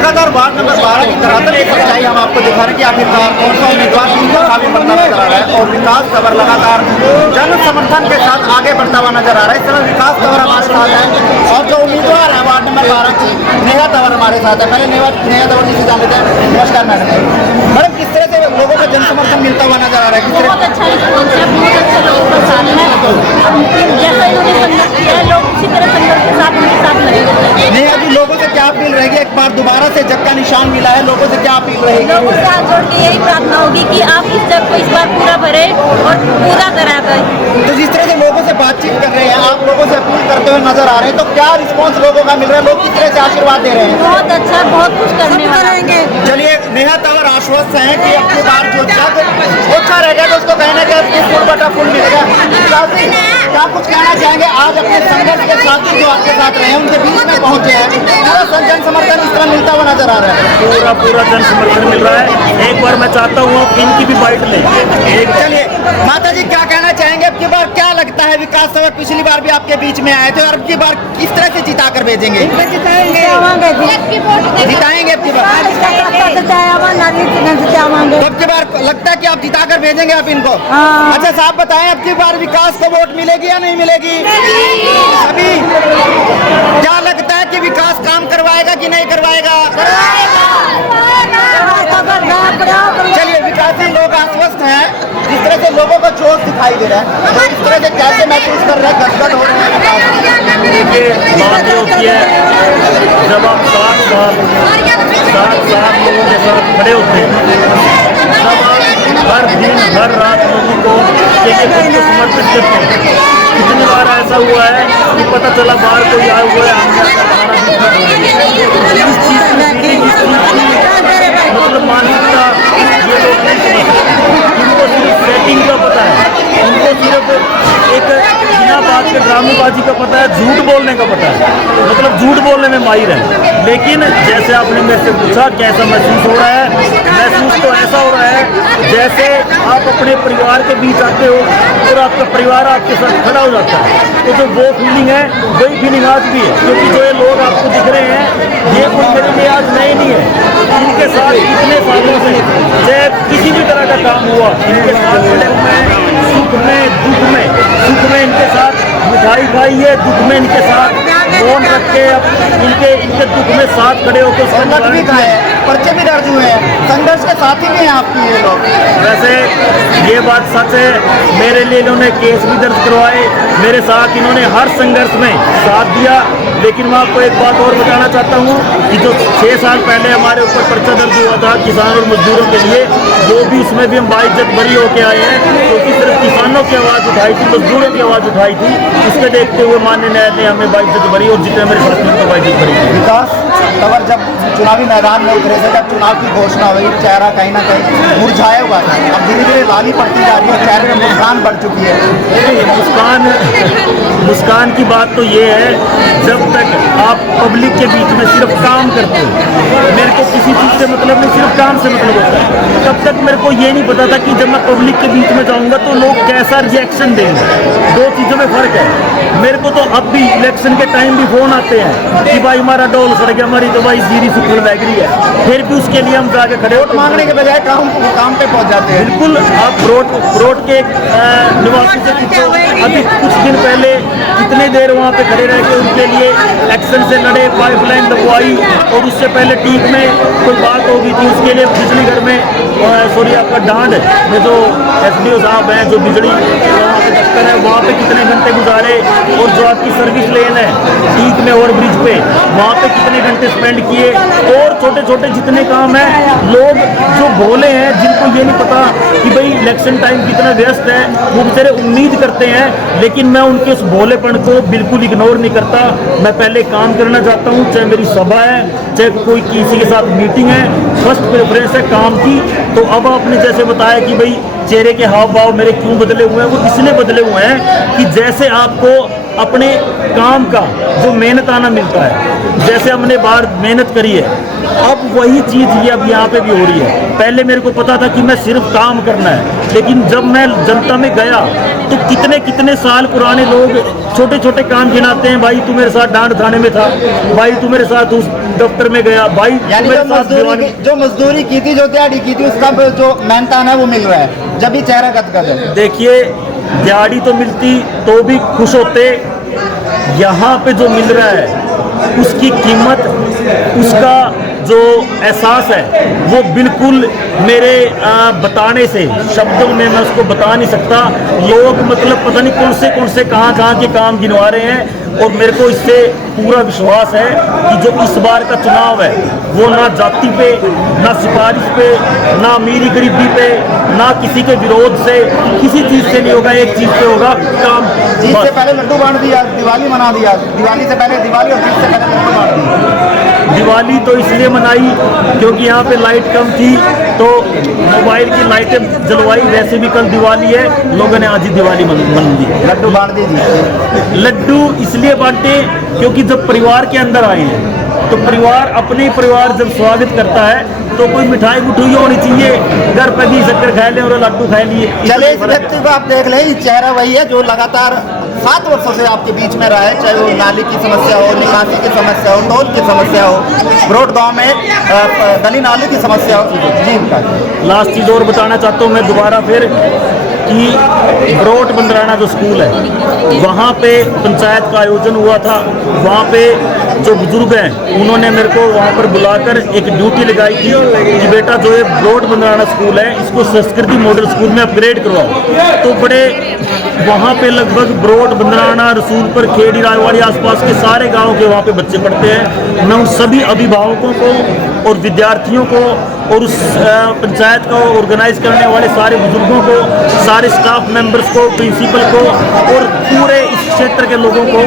लगातार ward number 12 की धरातल की सच्चाई हम आपको दिखा रहे हैं कि आखिरकार कौन सा उम्मीदवार किसका काफी बढ़ता नजर आ रहा है। और विकास तंवर लगातार जन समर्थन के साथ आगे बढ़ता हुआ नजर आ रहा है। इस समय विकास तंवर हमारे साथ है और जो उम्मीदवार है वार्ड नंबर 12 की नेहा तंवर हमारे साथ है। पहले नेहा तंवर जी से जान लेते हैं। नमस्कार मैडम, किस तरह से लोगों का जन समर्थन मिलता हुआ नजर आ रहा है? बहुत अच्छा रिस्पॉन्स है, बहुत अच्छा लोगों का साथ है। जैसा इन्होंने संघर्ष किया है, लोग उसी तरह संघर्ष के साथ उनके साथ लड़ेंगे। नेहा जी, लोगों से क्या अपील रहेगी? एक बार दोबारा से जग का निशान मिला है, लोगों से क्या अपील रहेगी? लोगों से हाथ जोड़ के यही प्रार्थना होगी कि आप इस जग को इस बार पूरा भरे और पूरा करा कर। तो जिस तरह से लोगों से बातचीत कर रहे हैं, आप लोगों से अपील करते हुए नजर आ रहे हैं, तो क्या रिस्पांस लोगों का मिल रहा है? लोग किस तरह से आशीर्वाद दे रहे हैं? बहुत अच्छा, बहुत कुछ करने वाला है। चलिए, नेहा तंवर आश्वस्त हैं कि अब की बार जो जग अच्छा रहेगा तो उसको कहने का फुल बटा फुल मिलेगा। क्या कुछ कहना चाहेंगे? आज अपने संघर्ष के साथी जो आपके साथ रहे हैं उनके बीच में पहुंचे हैं, पूरा जन समर्थन इस तरह मिलता हुआ नजर आ रहा है। पूरा जन समर्थन मिल रहा है। एक बार मैं चाहता हूँ इनकी भी बाइट लें। चलिए माता जी, क्या कहना चाहेंगे? अब की बार क्या लगता है? विकास तंवर पिछली बार भी आपके बीच में आए थे और अब की बार किस तरह से जिता कर भेजेंगे? जिताएंगे अब की बार। तो अब की बार लगता है कि आप जिता कर भेजेंगे आप इनको? अच्छा साहब बताएं, अब की बार विकास को वोट मिलेगी या नहीं मिलेगी? अभी क्या लगता है कि विकास काम करवाएगा कि नहीं करवाएगा? चलिए, विकासी लोग आश्वस्त हैं। जिस तरह से लोगों का जोश दिखाई दे रहा है, तो इस तरह से कैसे महसूस कर रहे हैं? गदगद हो रहे हैं? देखिए, बात ये होती है, जब आप 7 साल लोगों के साथ खड़े होते हैं, तब आप हर दिन हर रात लोगों को खुद को समर्पित करते हैं। कितनी बार ऐसा हुआ है कि पता चला बाहर कोई आया हुआ है, मतलब मानसिकता ये लोग नहीं समझते। इनको सिर्फ सेटिंग का पता है, इनको सिर्फ एक बिना बात के ड्रामेबाजी का पता है, झूठ बोलने का पता है, मतलब झूठ बोलने में माहिर है। लेकिन जैसे आपने मेरे से पूछा कैसा महसूस हो रहा है, महसूस तो ऐसा हो रहा है जैसे आप अपने परिवार के बीच आते हो और आपका परिवार आपके साथ खड़ा हो जाता है। तो जो वो फीलिंग है वही फीलिंग आज भी है, क्योंकि जो ये लोग आपको दिख रहे हैं ये कोई मेरे लिए आज नए नहीं है। इनके साथ इतने सालों से चाहे किसी भी तरह का काम हुआ, इनके साथ खड़े हुए हैं, सुख में दुख में इनके साथ मिठाई खाई है, दुख में इनके साथ फोन रख के इनके दुख में साथ खड़े होकर संघर्ष भी खाए हैं, पर्चे भी दर्ज हुए हैं, संघर्ष के साथी भी हैं आपकी ये लोग। वैसे ये बात सच है, मेरे लिए इन्होंने केस भी दर्ज करवाए, मेरे साथ इन्होंने हर संघर्ष में साथ दिया। लेकिन मैं आपको एक बात और बताना चाहता हूँ कि जो 6 साल पहले हमारे ऊपर पर्चा दर्ज हुआ था किसान और मजदूरों के लिए, वो भी उसमें भी हम बाइज्जत बरी होके आए हैं, क्योंकि सिर्फ किसानों की आवाज़ उठाई थी, मजदूरों की आवाज़ उठाई थी। उसके देखते हुए माननीय न्यायालय ने हमें बाइज्जत बरी और जितने मेरे साथियों को बाइज्जत बरी। विकास तंवर जब चुनावी मैदान में उतरे थे, जब चुनाव की घोषणा हुई, चेहरा कहीं ना कहीं मुरझाया हुआ था, अब धीरे धीरे लाली पड़ती जा रही है, चेहरे में मुस्कान बढ़ चुकी है। मुस्कान की बात तो ये है, जब तक आप पब्लिक के बीच में सिर्फ काम करते हो, मेरे को किसी चीज़ से मतलब नहीं, सिर्फ काम से मतलब होता है, तब तक मेरे को ये नहीं पता था कि जब मैं पब्लिक के बीच में जाऊंगा तो लोग कैसा रिएक्शन देंगे। 2 चीज़ों में फ़र्क है। मेरे को तो अब भी इलेक्शन के टाइम भी फ़ोन आते हैं कि भाई हमारा डोल सड़ गया, हमारी तो भाई जीरी सुखल बैग रही है, फिर भी उसके लिए हम जाके खड़े वोट मांगने के बजाय काम पे पहुंच जाते हैं। बिल्कुल, आप रोड के निवासी से पूछो, अभी कुछ दिन पहले कितने देर वहाँ पे खड़े रह के उनके लिए एक्शन से लड़े, पाइपलाइन लगवाई, और उससे पहले टीक में कोई बात हो गई थी, उसके लिए बिजली घर में आपका डांड में जो SDO साहब हैं, जो बिजली वहाँ पे दफ्तर है, वहाँ पे कितने घंटे गुजारे, और जो आपकी सर्विस लेन है टीक में ओवर ब्रिज पे, वहाँ पे कितने घंटे स्पेंड किए, और छोटे छोटे जितने काम हैं। लोग जो भोले हैं, जिनको ये नहीं पता कि भाई इलेक्शन टाइम कितना व्यस्त है, वो बेचारे उम्मीद करते हैं, लेकिन मैं उनके उस भोलेपन को बिल्कुल इग्नोर नहीं करता। मैं पहले काम करना चाहता हूँ, चाहे मेरी सभा है, चाहे कोई किसी के साथ मीटिंग है, फर्स्ट प्रेफरेंस है काम की। तो अब आपने जैसे बताया कि भाई चेहरे के हाव भाव मेरे क्यों बदले हुए हैं, वो इसलिए बदले हुए हैं कि जैसे आपको अपने काम का जो मेहनताना मिलता है, जैसे हमने बाहर मेहनत करी है, अब वही चीज़ ये अब यहाँ पे भी हो रही है। पहले मेरे को पता था कि मैं सिर्फ काम करना है, लेकिन जब मैं जनता में गया तो कितने कितने साल पुराने लोग छोटे छोटे काम गिनाते हैं। भाई तू मेरे साथ डांड थाने में था, भाई तू मेरे साथ उस दफ्तर में गया, भाई यानी तू मेरे साथ जो मजदूरी की थी, जो दिहाड़ी की थी, उसका जो मेहनताना है वो मिल रहा है, जब भी चेहरा गदगद है। देखिए, दिहाड़ी तो मिलती तो भी खुश होते, यहाँ पे जो मिल रहा है उसकी कीमत, उसका जो एहसास है वो बिल्कुल मेरे बताने से, शब्दों में मैं उसको बता नहीं सकता। लोग मतलब पता नहीं कौन से कहाँ के काम गिनवा रहे हैं, और मेरे को इससे पूरा विश्वास है कि जो इस बार का चुनाव है वो ना जाति पे, ना सिफारिश पे, ना अमीरी गरीबी पे, ना किसी के विरोध से, किसी चीज़ से नहीं होगा। एक चीज़ पे होगा, काम। जीत से पहले लड्डू बांट दिया, दिवाली मना दिया, दिवाली से पहले दिवाली और जीत से पहले लड्डू बांट दिया। दिवाली तो इसलिए मनाई क्योंकि यहाँ पे लाइट कम थी, तो मोबाइल की लाइटें जलवाई। वैसे भी कल दिवाली है, लोगों ने आज ही दिवाली मन दी। लड्डू बांट दीजिए। लड्डू इसलिए बांटे क्योंकि जब परिवार के अंदर आए हैं तो परिवार, अपने परिवार जब स्वागत करता है तो कोई मिठाई मुठुई होनी चाहिए, घर पे भी शक्कर खा ले और लड्डू खा लिए। चले इस व्यक्ति को आप देख लें, ये चेहरा वही है जो लगातार 7 वर्षों से आपके बीच में रहा है, चाहे वो नाली की समस्या हो, निकासी की समस्या हो, टोल की समस्या हो, ब्रोड गांव में गली नाली की समस्या हो। जी इनका लास्ट चीज़ और बताना चाहता हूँ मैं दोबारा फिर कि ब्रोट बंदराना जो स्कूल है वहाँ पे पंचायत का आयोजन हुआ था। वहाँ पे जो बुजुर्ग हैं उन्होंने मेरे को वहाँ पर बुलाकर एक ड्यूटी लगाई थी कि बेटा जो ये ब्रोट बंदराना स्कूल है इसको संस्कृति मॉडल स्कूल में अपग्रेड करवाओ। तो बड़े वहाँ पे लगभग ब्रोट बंदराना, रसूलपुर, खेड़ी, रायवाड़ी, आसपास के सारे गाँव के वहाँ पे बच्चे पढ़ते हैं। मैं उन सभी अभिभावकों को और विद्यार्थियों को और उस पंचायत को ऑर्गेनाइज करने वाले सारे बुजुर्गों को, सारे स्टाफ मेंबर्स को, प्रिंसिपल को और पूरे इस क्षेत्र के लोगों को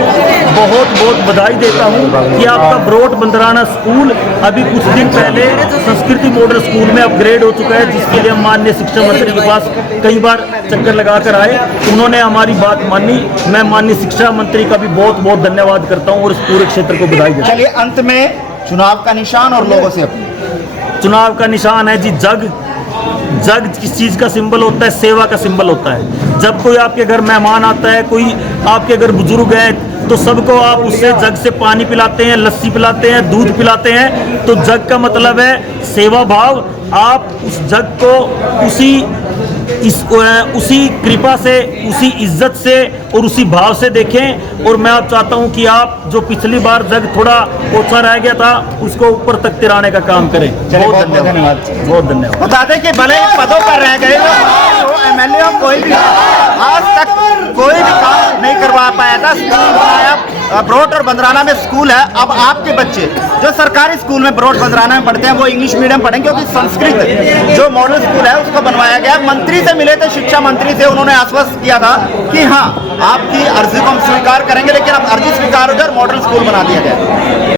बहुत बहुत बधाई देता हूं कि आपका ब्रोट बंदराना स्कूल अभी कुछ दिन पहले संस्कृति मॉडल स्कूल में अपग्रेड हो चुका है, जिसके लिए हम माननीय शिक्षा मंत्री के पास कई बार चक्कर लगाकर आए। उन्होंने हमारी बात मानी। मैं माननीय शिक्षा मंत्री का भी बहुत बहुत धन्यवाद करता हूँ और इस पूरे क्षेत्र को बधाई देता हूँ। चलिए अंत में चुनाव का निशान और लोगों से चुनाव का निशान है जी जग। जग किस चीज़ का सिंबल होता है? सेवा का सिंबल होता है। जब कोई आपके घर मेहमान आता है, कोई आपके घर बुजुर्ग है, तो सबको आप उससे जग से पानी पिलाते हैं, लस्सी पिलाते हैं, दूध पिलाते हैं। तो जग का मतलब है सेवा भाव। आप उस जग को उसी कृपा से, उसी इज्जत से और उसी भाव से देखें। और मैं आप चाहता हूं कि आप जो पिछली बार जग थोड़ा ओछा रह गया था उसको ऊपर तक तिराने का काम करें। बहुत धन्यवाद, बहुत धन्यवाद। बता दें कि भले ही पदों पर रह गए MLA कोई भी आज तक कोई भी काम नहीं करवा पाया था। स्कूल बनाया, ब्रोट और बंदराना में स्कूल है। अब आपके बच्चे जो सरकारी स्कूल में ब्रोट बंदराना में पढ़ते हैं वो इंग्लिश मीडियम पढ़ेंगे, क्योंकि संस्कृत जो मॉडल स्कूल है उसको बनवाया गया। मंत्री से मिले थे, शिक्षा मंत्री से, उन्होंने आश्वस्त किया था कि हाँ आपकी अर्जी को हम स्वीकार करेंगे, लेकिन अब अर्जी स्वीकार हो जाए और मॉडल स्कूल बना दिया जाए।